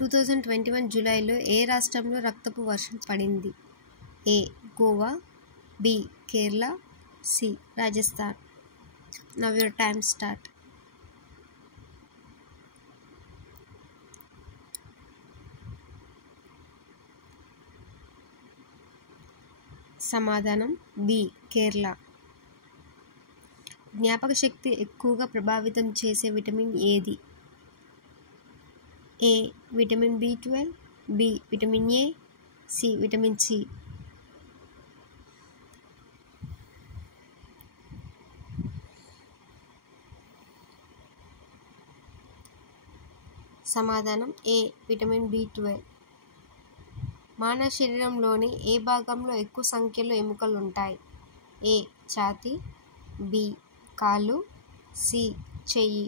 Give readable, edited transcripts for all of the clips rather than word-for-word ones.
2021 జూలైలో ఏ రాష్ట్రంలో రక్తపు వర్షం పడింది? A. Goa, B. Kerala, C. Rajasthan. Now your time start. సమాధానం బి. కేరళ. జ్ఞాపక శక్తి ఎక్కువగా ప్రభావితం చేసే విటమిన్ ఏది? A. Vitamin B12, B. Vitamin A, C. Vitamin C. సమాధానం ఏ. Vitamin B12. మానవ శరీరంలోని ఏ భాగంలో ఎక్కువ సంఖ్యలో ఎముకలు ఉంటాయి? ఏ. ఛాతీ, బి. కాళ్ళు, సి. చెయ్యి.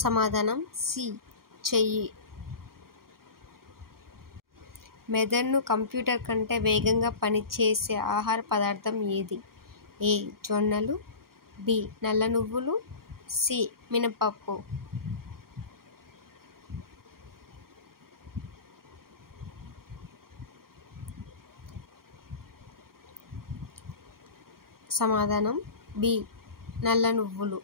సమాధానం సి. చెయ్యి. మెదడును కంప్యూటర్ కంటే వేగంగా పనిచేసే ఆహార పదార్థం ఏది? ఏ. జొన్నలు, బి. నల్ల నువ్వులు, సి. మినపప్పు. సమాధానం బి. నల్ల నువ్వులు.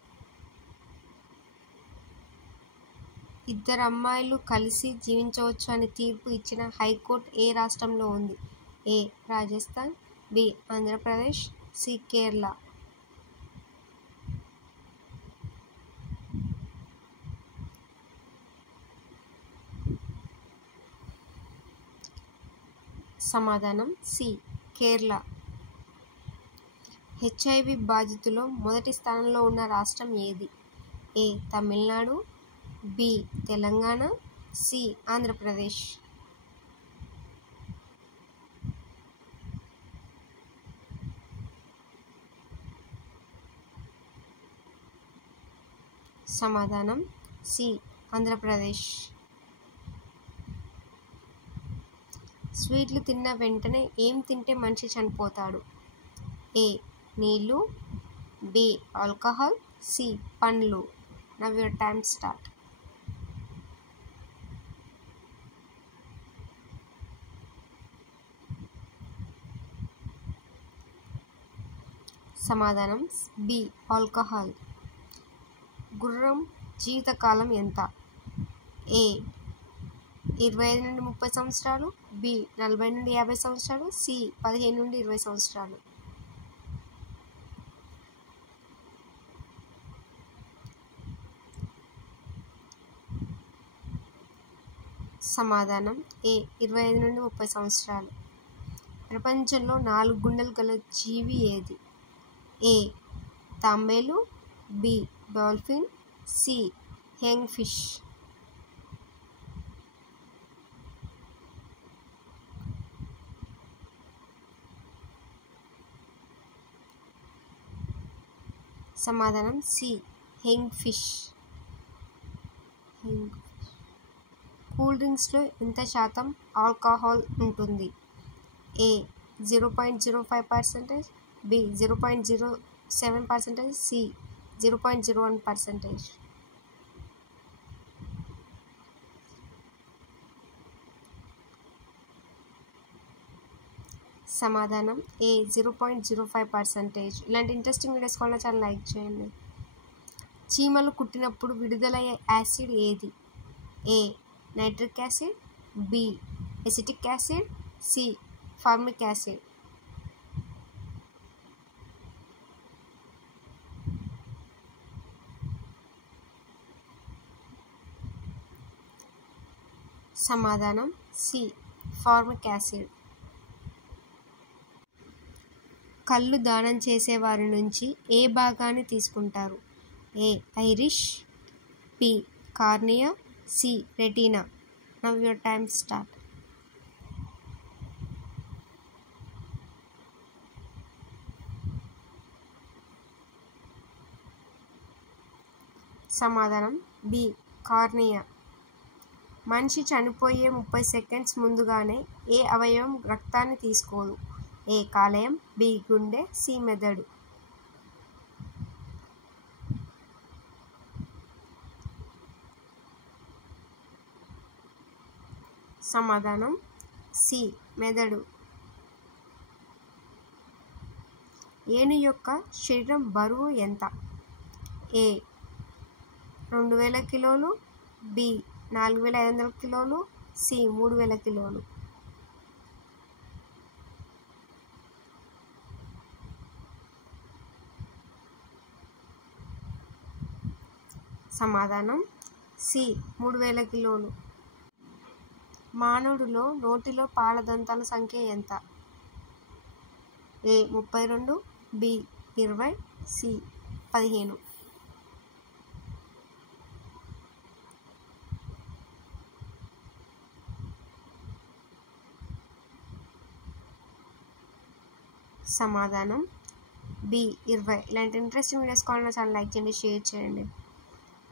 ఇద్దరు అమ్మాయిలు కలిసి జీవించవచ్చు అని తీర్పు ఇచ్చిన హైకోర్టు ఏ రాష్ట్రంలో ఉంది? ఏ. రాజస్థాన్, బి. ఆంధ్రప్రదేశ్, సి. కేరళ. సమాధానం సి. కేరళ. HIV బాధితుల్లో మొదటి స్థానంలో ఉన్న రాష్ట్రం ఏది? ఏ. తమిళనాడు, బి. తెలంగాణ, సి. ఆంధ్రప్రదేశ్. సమాధానం సి. ఆంధ్రప్రదేశ్. స్వీట్లు తిన్న వెంటనే ఏం తింటే మనిషి చనిపోతాడు? ఏ. నీళ్ళు, బి. Alcohol, C. పండ్లు. Now your time start. సమాధానం బి. ఆల్కహాల్. గుర్రం జీవితకాలం ఎంత? ఏ. 25 నుండి 30 సంవత్సరాలు, బి. 40 నుండి 50 సంవత్సరాలు, సి. 15 నుండి 20 సంవత్సరాలు. సమాధానం ఏ. 25 నుండి 30 సంవత్సరాలు. ప్రపంచంలో 4 గుండెలు గల జీవి ఏది? ఏ. తాంబేలు, B. Dolphin, C. Young fish. సమాధానం సి. Young fish. కూల్ డ్రింక్స్లో ఎంత శాతం ఆల్కహాల్ ఉంటుంది? ఏ. 0.05%, బి. 0.07%, సి. 0.01%. సమాధానం ఏ. 0.05%. ఇలాంటి ఇంట్రెస్టింగ్ వీడియోస్ కావాలంటే చాలా లైక్ చేయండి. చీమలు కుట్టినప్పుడు విడుదలయ్యే యాసిడ్ ఏది? A. Nitric acid, B. Acetic acid, C. Formic acid. సమాధానం సి. Formic acid. కళ్ళు దానం చేసేవారి నుంచి ఏ భాగాన్ని తీసుకుంటారు? A. Iris, B. Cornea, C. Retina. Now your time start. సమాధానం బి. కార్నియా. మనిషి చనిపోయే 30 సెకండ్స్ ముందుగానే ఏ అవయవం రక్తాన్ని తీసుకోదు? ఏ కాలేయం, బి గుండె, సి మెదడు. సమాధానం సి మెదడు. ఏనుగు యొక్క శరీరం బరువు ఎంత? ఏ 2000 కిలోలు, బి 4500 కిలోలు, సి 3000 కిలోలు. సమాధానం సి 3000 కిలోలు. మానవుడిలో నోటిలో పాల దంతాల సంఖ్య ఎంత? ఏ 32, బి 20, సి 15. సమాధానం బి 20. ఇలాంటి ఇంట్రెస్టింగ్ వీడియోస్ కావాలన్నా చాలా లైక్ చేయండి, షేర్ చేయండి.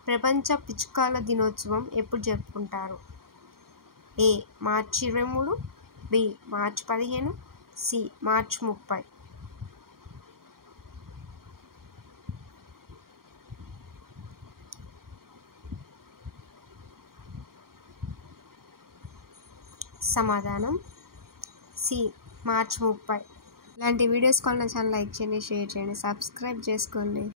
ప్రపంచ పిచ్చుకల దినోత్సవం ఎప్పుడు జరుపుకుంటారు? ఏ మార్చి 23, బి మార్చి 15, సి మార్చి 30. సమాధానం సి మార్చి 30. ఇలాంటి వీడియోస్ కావాలన్నా చాలా లైక్ చేయండి, షేర్ చేయండి, సబ్స్క్రైబ్ చేసుకోండి.